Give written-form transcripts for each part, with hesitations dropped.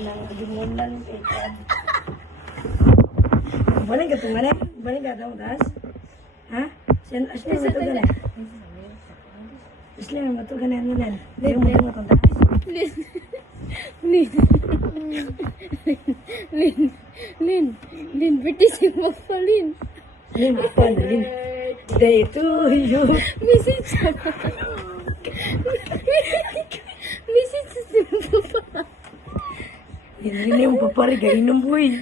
ng agimunan. Balik ka tungan eh? Balik ka daw, das? Ha? Siya may matugan eh? Isla may matugan eh, Milan. Hindi mo matugan das? Lin, bertising mo pa, Lin. Lin, apa na, Lin? Day to you. Message sa papa. Hindi yung papari, ganyan boy.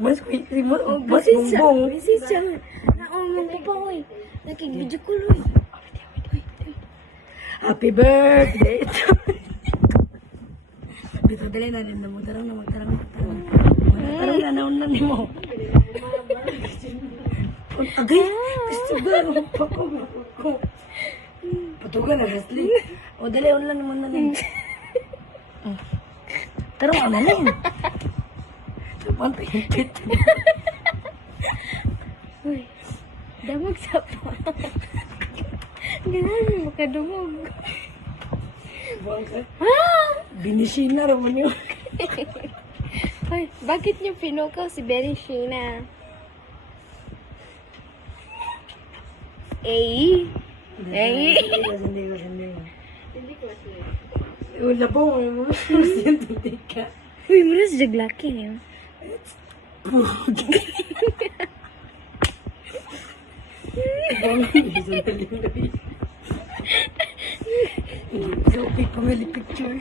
Mas bumbong. Message siya. Naon mo papa, oy. Nakig-video call, oy. Happy birthday to you. Dito dali na rin na mo. Tarang na magtarang. Tarang na naunan ni mo. Agay, gusto ba? Patugan na, Leslie. O, dali, ulan naman na rin. Tarang ka na rin. Pantahipit. Uy, damag sa pa. Ganun mo makadungog. Buwang ka. Ah! Binisina raman yun. Ay, bakit niyo pinukaw si Berishina? Eh? Hindi ko wala po, may mga siyempre ka. Uy, muna sa jaglaki niyo. So, family picture.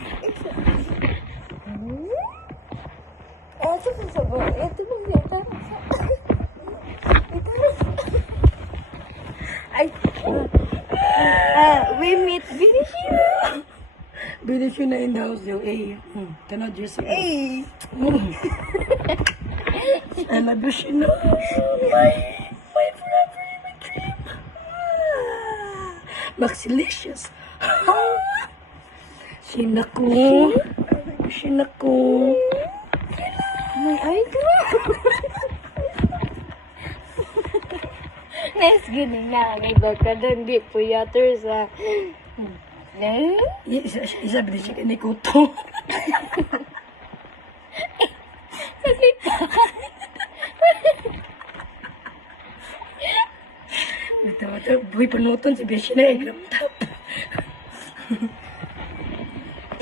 Ito po sa ba? Ito po sa Ay, we meet Berishina. Binisina in the house yung A. Cannot just say Eh. I love you, Shino. My forever, my dream. Maxilicious. Shinako. Shinako. May idol. Nice gini na. May baka doon di po yatter sa... Ne? Isa binisik ni Kuto. Ito, buhay panuton si Bishina eh. Grab top.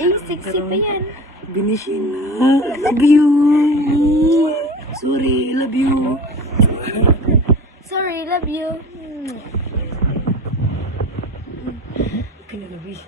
Eh, sexy pa yan. Binisina. I love you. Sorry, I love you. Sorry, love you. Pinalabi.